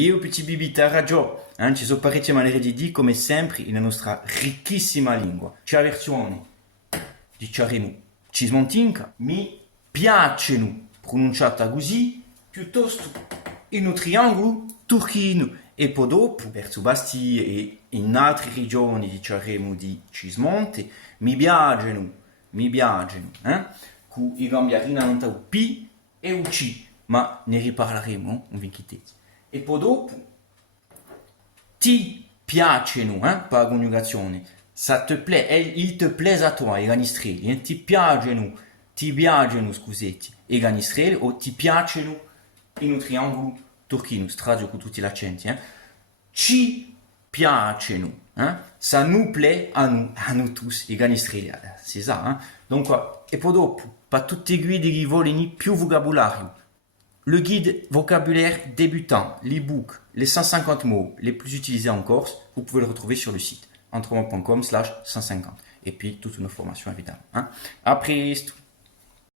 io petit bibita radio, ci sono parecchie maniere di dire, come sempre, nella nostra ricchissima lingua. C'è la versione, diciamo, cismontinca, mi piacciono, pronunciata così, piuttosto in un triangolo turchino. E poi dopo, verso Bastia e in altre regioni, diciamo, di Cismonte, mi piacciono, con i gambiarini hanno un P e un C, ma ne riparleremo un vinchitezzo. E poi dopo, ti piacciono, per la coniugazione, ça te plaît, il te plaise a toi, i ganistrelli, ti piacciono, scusetti, i ganistrelli, o ti piacciono in un triangolo turchino, traduco con tutti gli accenti, ci piacciono, ça nous plaît à nous tous, i ganistrelli, c'est ça, Donc, e poi dopo, per tutte le guide che vogliono più vocabolario, le guide vocabulaire débutant, l'e-book, les 150 mots les plus utilisés en Corse, vous pouvez le retrouver sur le site entremont.com/150. Et puis toute une formation évidemment. À presto!